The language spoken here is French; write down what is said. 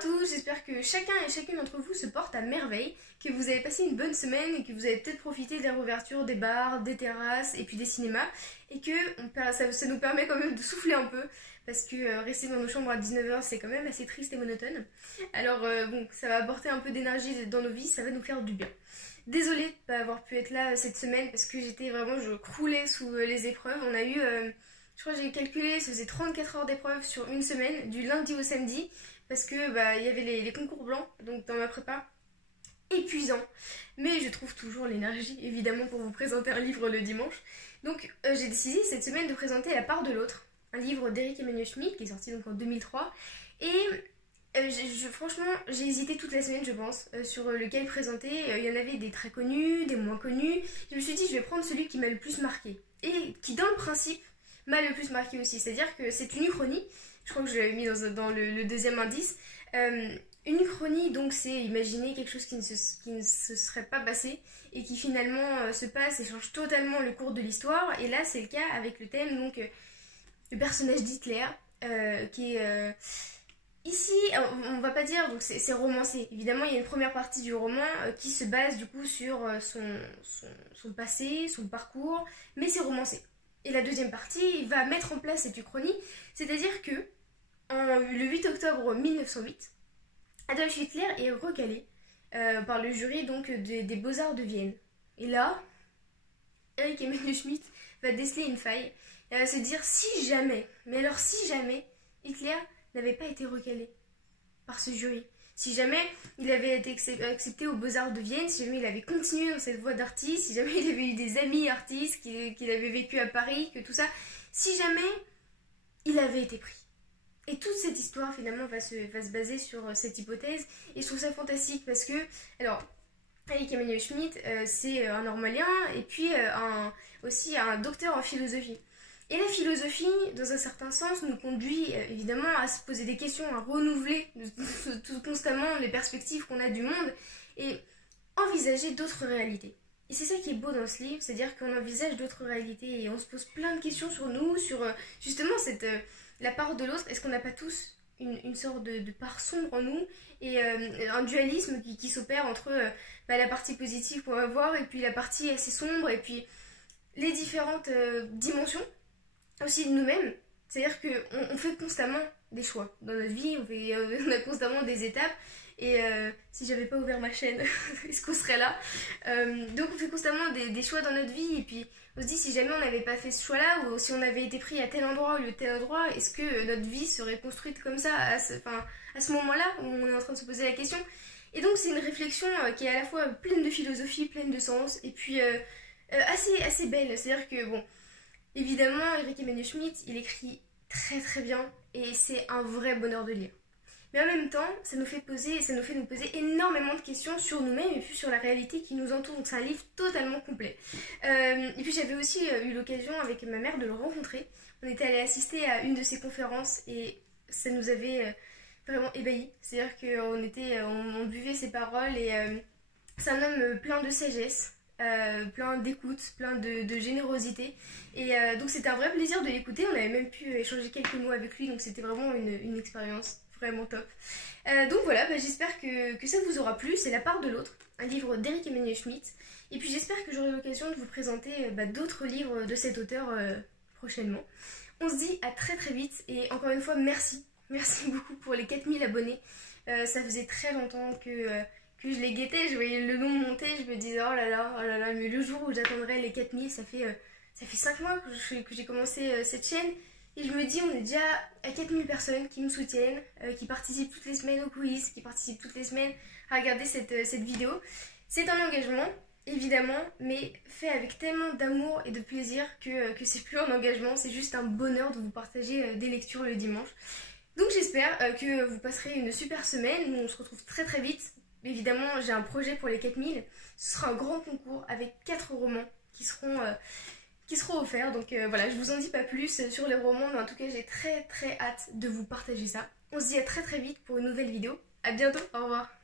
tous, j'espère que chacun et chacune d'entre vous se porte à merveille, que vous avez passé une bonne semaine et que vous avez peut-être profité de la réouverture des bars, des terrasses et puis des cinémas et que ça nous permet quand même de souffler un peu parce que rester dans nos chambres à 19h c'est quand même assez triste et monotone. Alors bon, ça va apporter un peu d'énergie dans nos vies, ça va nous faire du bien. Désolée de ne pas avoir pu être là cette semaine parce que je croulais sous les épreuves. On a eu, je crois que j'ai calculé, ça faisait 34 heures d'épreuves sur une semaine, du lundi au samedi. Parce que il y avait les concours blancs, donc dans ma prépa, épuisant. Mais je trouve toujours l'énergie, évidemment, pour vous présenter un livre le dimanche. Donc j'ai décidé cette semaine de présenter La part de l'autre, un livre d'Eric Emmanuel Schmitt qui est sorti donc en 2003. Et franchement, j'ai hésité toute la semaine, je pense, sur lequel présenter. Il y en avait des très connus, des moins connus. Je me suis dit, je vais prendre celui qui m'a le plus marqué. Et qui, dans le principe, m'a le plus marqué aussi. C'est-à-dire que c'est une uchronie. Je crois que je l'avais mis dans le deuxième indice. Une uchronie, donc, c'est imaginer quelque chose qui ne se serait pas passé et qui finalement se passe et change totalement le cours de l'histoire. Et là, c'est le cas avec le thème, donc, le personnage d'Hitler, qui est... Ici, on va pas dire, donc c'est romancé. Évidemment, il y a une première partie du roman qui se base du coup sur son passé, son parcours, mais c'est romancé. Et la deuxième partie va mettre en place cette uchronie, c'est-à-dire que le 8 octobre 1908, Adolf Hitler est recalé par le jury donc des Beaux-Arts de Vienne. Et là, Eric Emmanuel Schmitt va déceler une faille. Elle va se dire si jamais, mais alors si jamais, Hitler n'avait pas été recalé par ce jury. Si jamais il avait été accepté aux Beaux-Arts de Vienne, si jamais il avait continué dans cette voie d'artiste, si jamais il avait eu des amis artistes, qu'il avait vécu à Paris, que tout ça, si jamais il avait été pris. Et toute cette histoire finalement va se baser sur cette hypothèse. Et je trouve ça fantastique parce que, alors, Eric Emmanuel Schmitt, c'est un normalien et puis aussi un docteur en philosophie. Et la philosophie, dans un certain sens, nous conduit évidemment à se poser des questions, à renouveler tout constamment les perspectives qu'on a du monde et envisager d'autres réalités. Et c'est ça qui est beau dans ce livre, c'est-à-dire qu'on envisage d'autres réalités et on se pose plein de questions sur nous, sur justement la part de l'autre. Est-ce qu'on n'a pas tous une sorte de part sombre en nous et un dualisme qui s'opère entre la partie positive qu'on va voir et puis la partie assez sombre et puis les différentes dimensions aussi de nous-mêmes, c'est-à-dire qu'on fait constamment des choix dans notre vie, on a constamment des étapes, et si j'avais pas ouvert ma chaîne, est-ce qu'on serait là donc on fait constamment des choix dans notre vie, et puis on se dit si jamais on n'avait pas fait ce choix-là, ou si on avait été pris à tel endroit au lieu de tel endroit, est-ce que notre vie serait construite comme ça à ce moment-là, où on est en train de se poser la question. Et donc c'est une réflexion qui est à la fois pleine de philosophie, pleine de sens, et puis assez belle, c'est-à-dire que bon, évidemment, Eric Emmanuel Schmitt, il écrit très très bien et c'est un vrai bonheur de lire. Mais en même temps, ça nous fait nous poser énormément de questions sur nous-mêmes et puis sur la réalité qui nous entoure. Donc c'est un livre totalement complet. Et puis j'avais aussi eu l'occasion avec ma mère de le rencontrer. On était allé assister à une de ses conférences et ça nous avait vraiment ébahis. C'est-à-dire qu'on buvait ses paroles et c'est un homme plein de sagesse. Plein d'écoute, plein de générosité et donc c'était un vrai plaisir de l'écouter, on avait même pu échanger quelques mots avec lui, donc c'était vraiment une expérience vraiment top. Donc voilà, j'espère que ça vous aura plu, c'est La part de l'autre, un livre d'Eric Emmanuel Schmitt, et puis j'espère que j'aurai l'occasion de vous présenter d'autres livres de cet auteur prochainement. On se dit à très très vite et encore une fois merci beaucoup pour les 4000 abonnés, ça faisait très longtemps que je les guettais, je voyais le nom monter, je me disais oh là là, mais le jour où j'atteindrai les 4000, ça fait 5 mois que j'ai commencé cette chaîne, et je me dis on est déjà à 4000 personnes qui me soutiennent, qui participent toutes les semaines au quiz, qui participent toutes les semaines à regarder cette vidéo. C'est un engagement, évidemment, mais fait avec tellement d'amour et de plaisir que c'est plus un engagement, c'est juste un bonheur de vous partager des lectures le dimanche. Donc j'espère que vous passerez une super semaine, nous on se retrouve très très vite. Évidemment, j'ai un projet pour les 4000. Ce sera un grand concours avec 4 romans qui seront offerts. Donc voilà, je vous en dis pas plus sur les romans, mais en tout cas, j'ai très très hâte de vous partager ça. On se dit à très très vite pour une nouvelle vidéo. À bientôt, au revoir.